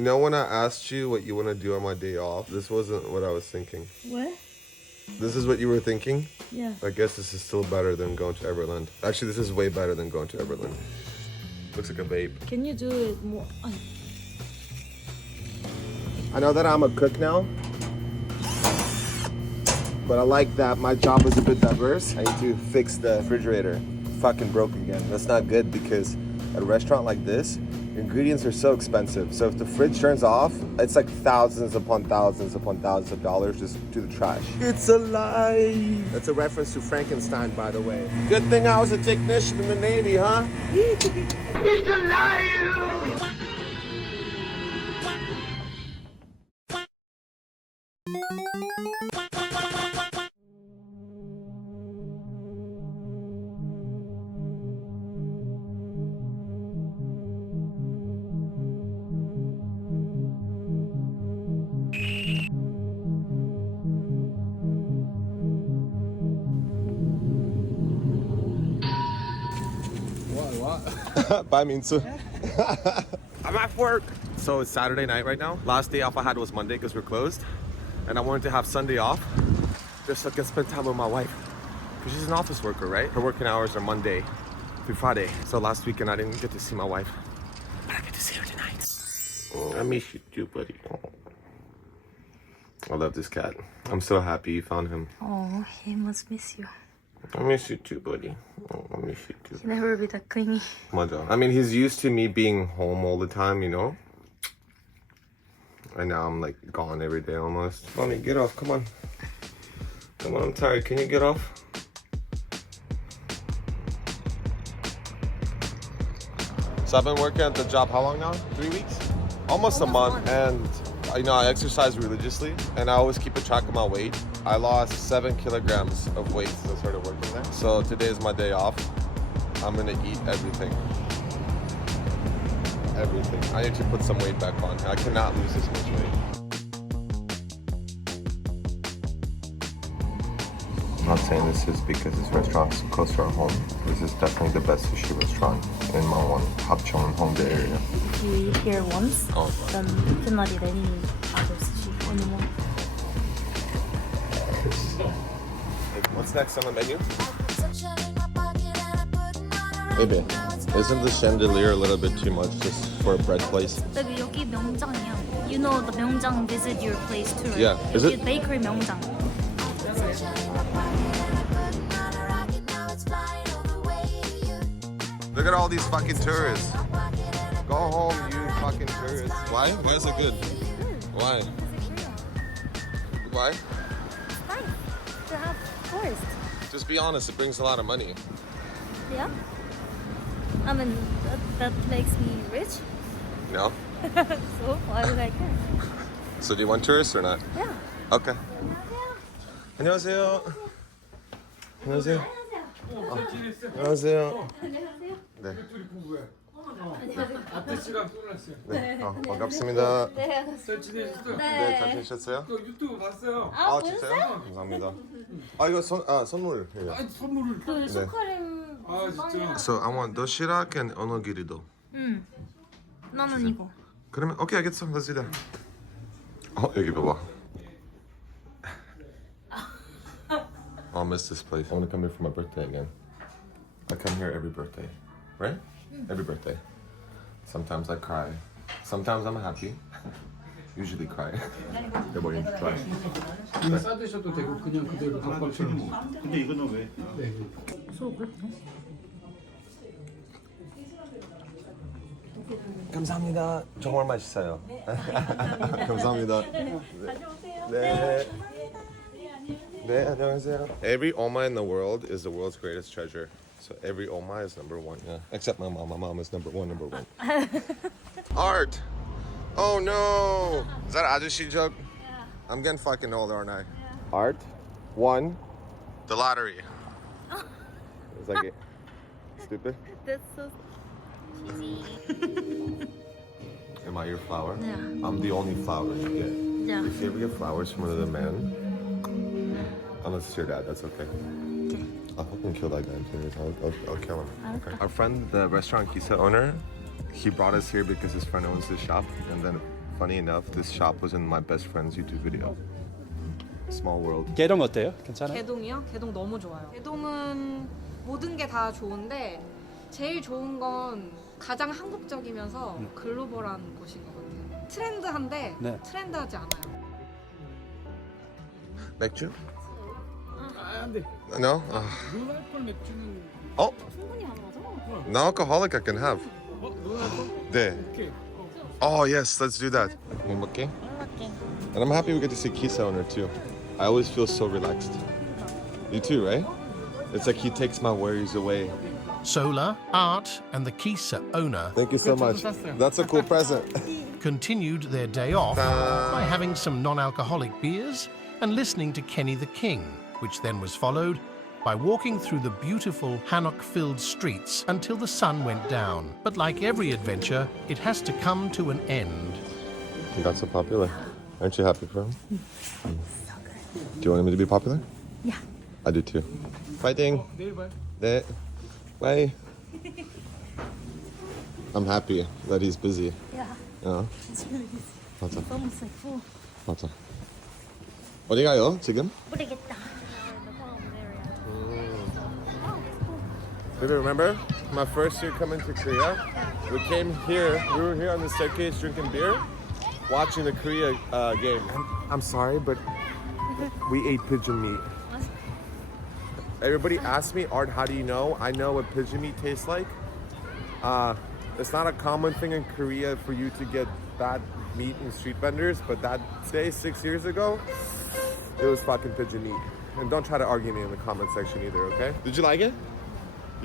You know when I asked you what you want to do on my day off, this wasn't what I was thinking. What? This is what you were thinking? Yeah. I guess this is still better than going to Everland. Actually, this is way better than going to Everland. Looks like a vape. Can you do it more? I know that I'm a cook now, but I like that my job is a bit diverse. I need to fix the refrigerator. Fucking broke again. That's not good because at a restaurant like this, ingredients are so expensive. So if the fridge turns off, it's like thousands upon thousands upon thousands of dollars just to the trash. It's alive. That's a reference to Frankenstein, by the way. Good thing I was a technician in the Navy, huh? It's alive. Bye, Minsu. I'm at work. So it's Saturday night right now. Last day off I had was Monday because we're closed. And I wanted to have Sunday off just so I can spend time with my wife. Because she's an office worker, right? Her working hours are Monday through Friday. So last weekend I didn't get to see my wife. But I get to see her tonight. Oh, I miss you too, buddy. Oh. I love this cat. I'm so happy you found him. Oh, he must miss you. I miss you too, buddy. Oh, I miss you too. He never be that clingy. 맞아. I mean, he's used to me being home all the time, you know? And now I'm like gone every day almost. Mommy, get off. Come on. Come on, I'm tired. Can you get off? So I've been working at the job how long now? 3 weeks? Almost a month. And you know, I exercise religiously and I always keep a track of my weight. I lost 7 kilograms of weight since I started working there. So today is my day off. I'm gonna eat everything. Everything. I need to put some weight back on. I cannot lose this much weight. I'm not saying this is because this restaurant is close to our home. This is definitely the best sushi restaurant in Mangwon, Hapcheon, Hongdae area. If you eat here once, Oh. then you cannot eat any other sushi anymore. What's next on the menu? Baby, isn't the chandelier a little bit too much just for a bread place? Baby, 여기 명장이야. You know the 명장 visit your place too, right? Yeah. Is it? Bakery 명장. Look at all these fucking tourists. Go home, you fucking tourists. Why? Why is it good? Why? Why? It's fine to have tourists. Just be honest, it brings a lot of money. Yeah. I mean, that makes me rich. No? So why would I care? So do you want tourists or not? Yeah. Okay. 안녕하세요. 안녕하세요. 안녕하세요. 네. 아저씨랑 콜랐어요. 네. 반갑습니다. 잘 지내셨어요? 네, 잘 지내셨어요? 그 유튜브 봤어요. 아, 진짜요? 감사합니다. 아, 이거 선물. 예. 아니 선물을. 그 슈크림. 아 진짜. So I want 도시락 and onigiri도. 응. 나는 이거. 그러면 오케이 알겠어. Let's do that. 여기 봐봐. I'll miss this place. I want to come here for my birthday again. I come here every birthday, right? Every birthday. Sometimes I cry. Sometimes I'm happy. Usually cry. 대머리 cry. 이거 싸드셔도 되고 그냥 그대로 닭발처럼. 근데 이거는 왜? 네. 소금. 감사합니다. 정말 맛있어요. 감사합니다. 가져오세요. 네. 네, 안녕하세요. Every oma in the world is the world's greatest treasure. So every oma is number one. Yeah. Except my mom. My mom is number one. Art! Oh no! Is that ajushi joke? Yeah. I'm getting fucking old, aren't I? Art won the lottery. It's like it. Stupid. That's so cheesy. Am I your flower? Yeah. I'm the only flower you get. Yeah. If you ever get flowers from another man, unless it's your dad, that's okay. Okay. I'll fucking kill that guy in 2 years. I'll kill him. Okay. Our friend, the restaurant Kisa owner, he brought us here because his friend owns this shop. And then funny enough, this shop was in my best friend's YouTube video. Small world. 개동 어때요? 괜찮아요? 개동이요? 개동 너무 좋아요. 개동은 모든 게 다 좋은데 제일 좋은 건 가장 한국적이면서 글로벌한 곳인 것 같아요. 트렌드한데 네. 트렌드하지 않아요. 맥주? 안 돼. No? 노알콜 맥주는 Oh, 충분히 안 맞아? non-alcoholic I can have. 노알콜? 네. 오케이. Oh yes, let's do that. Okay. And I'm happy we get to see Kisa owner too. I always feel so relaxed. You too, right? It's like he takes my worries away. Sola, Art, and the Kisa owner Thank you so much. That's a cool present. continued their day off by having some non-alcoholic beers and listening to Kenny the King, which then was followed by walking through the beautiful hammock-filled streets until the sun went down. But like every adventure, it has to come to an end. He got so popular. Aren't you happy for him? Do you want him to be popular? Yeah. I do too. Fighting. 내일 봐요. 네. Bye. I'm happy that he's busy. Yeah. 어. It's really busy. 맞아. Almost like full. 맞아. 어디 가요 지금? 모르겠다. Maybe remember my first year coming to Korea? We came here, we were here on the staircase drinking beer, watching the Korea game. I'm sorry, but we ate pigeon meat. Everybody asked me, Art, how do you know? I know what pigeon meat tastes like. It's not a common thing in Korea for you to get bad meat in street vendors, but that day, 6 years ago, it was fucking pigeon meat. And don't try to argue me in the comment section either, okay? Did you like it?